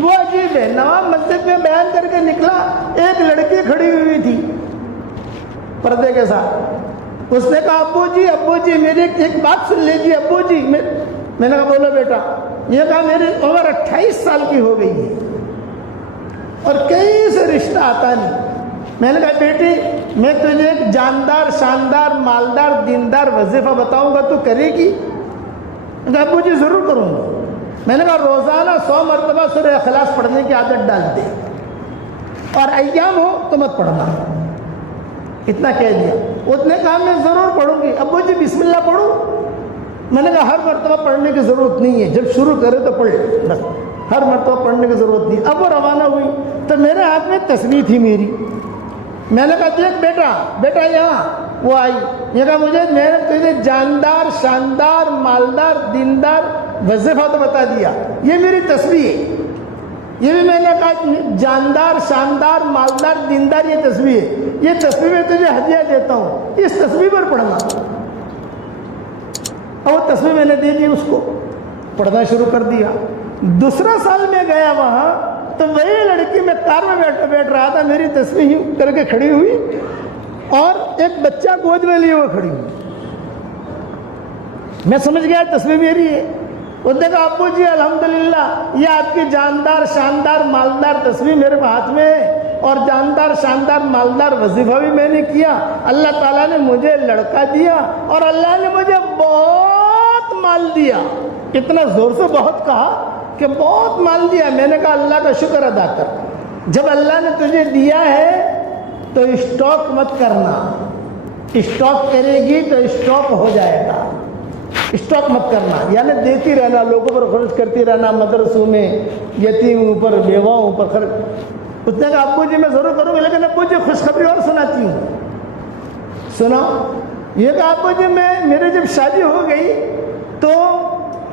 وہ عجیب ہے، نواب مسجد میں بیان کر کے نکلا، ایک لڑکی کھڑی ہوئی تھی پردے کے ساتھ، اس نے کہا ابو جی میری ایک بات سن لیجیے ابو جی۔ میں نے کہا بولو بیٹا۔ یہ کہا میری عمر 28 سال کی ہو گئی ہے اور کہیں سے رشتہ آتا نہیں۔ میں نے کہا بیٹی میں تجھے ایک جاندار شاندار مالدار دیندار وظیفہ بتاؤں گا، تو کرے گی؟ کہا ابو جی ضرور کروں گا۔ میں نے کہا روزانہ 100 مرتبہ سورہ اخلاص پڑھنے کی عادت ڈال دے، اور ایام ہو تو مت پڑھنا۔ اتنا کہہ دیا۔ اس نے کہا میں ضرور پڑھوں گی۔ ابو جی بسم اللہ پڑھوں؟ میں نے کہا ہر مرتبہ پڑھنے کی ضرورت نہیں ہے، جب شروع کرے تو پڑھ بس، ہر مرتبہ پڑھنے کی ضرورت نہیں۔ اب وہ روانہ ہوئی تو میرے ہاتھ میں تسبیح تھی میری۔ میں نے کہا دیکھ بیٹا یہاں۔ وہ آئی، یہ کہا میں نے تجھے جاندار شاندار مالدار دیندار وظیفہ تو بتا دیا، یہ میری تسبیح ہے۔ یہ بھی میں نے کہا جاندار شاندار مالدار دیندار یہ تسبیح ہے، یہ تسبیح میں تجھے ہدیہ دیتا ہوں، اس تسبیح پر پڑھنا۔ اور وہ تسبیح میں نے دے دی اس کو، پڑھنا شروع کر دیا۔ دوسرا سال میں گیا وہاں تو وہی لڑکی میں کار میں بیٹھ رہا تھا، میری تسبیح کر کے کھڑی ہوئی اور ایک بچہ گود میں لیے ہوئے کھڑی ہوئی۔ میں سمجھ گیا تسبیح میری ہے۔ اس نے کہا ابو جی الحمدللہ یہ آپ کی جاندار شاندار مالدار تسبیح میرے ہاتھ میں ہے، اور جاندار شاندار مالدار وظیفہ بھی میں نے کیا، اللہ تعالیٰ نے مجھے لڑکا دیا اور اللہ نے مجھے بہت مال دیا۔ اتنا زور سے بہت کہا کہ بہت مال دیا۔ میں نے کہا اللہ کا شکر ادا کر، جب اللہ نے تجھے دیا ہے تو اسٹاک مت کرنا، اسٹاک کرے گی تو اسٹاپ ہو جائے گا۔ اسٹاک مت کرنا یعنی دیتی رہنا، لوگوں پر خرچ کرتی رہنا، مدرسوں میں یتیموں پر بیواؤں پر خرچ۔ اس نے کہا ابو جی میں ضرور کروں گا، لیکن ابو جی خوشخبری اور سناتی ہوں، سنو۔ یہ کہا ابو جی میرے جب شادی ہو گئی تو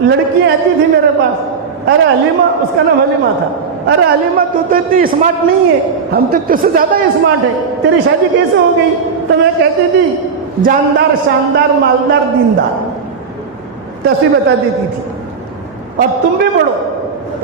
لڑکی آتی تھی میرے پاس، ارے حلیمہ، اس کا نام حلیمہ تھا، ارے حلیمہ تو اتنی اسمارٹ نہیں ہے، ہم تو تجھ سے زیادہ اسمارٹ ہے، تیری شادی کیسے ہو گئی؟ تو میں کہتی تھی جاندار شاندار مالدار دیندار، تسبیح بتا دیتی تھی۔ اور تم بھی پڑھو۔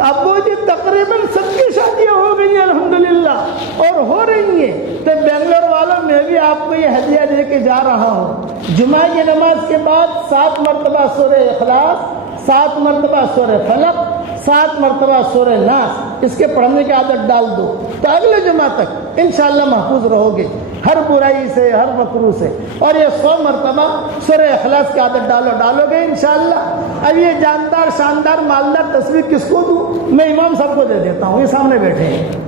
ابو جی تقریباً سب کی شادیاں ہو گئی ہیں الحمدللہ، اور ہو رہی ہیں۔ تو بنگلور والوں میں بھی آپ کو یہ ہدیہ دے کے جا رہا ہوں، جمعہ کی نماز کے بعد 7 مرتبہ سورہ اخلاص، 7 مرتبہ سورہ فلق، 7 مرتبہ سورہ ناس، اس کے پڑھنے کی عادت ڈال دو تو اگلے جمعہ تک انشاءاللہ محفوظ رہو گے ہر برائی سے، ہر مکروہ سے۔ اور یہ 100 مرتبہ سورہ اخلاص کی عادت ڈالو گے انشاءاللہ۔ اب یہ جاندار شاندار مالدار تسبیح کس کو دوں؟ میں امام صاحب کو دے دیتا ہوں، یہ سامنے بیٹھے ہیں۔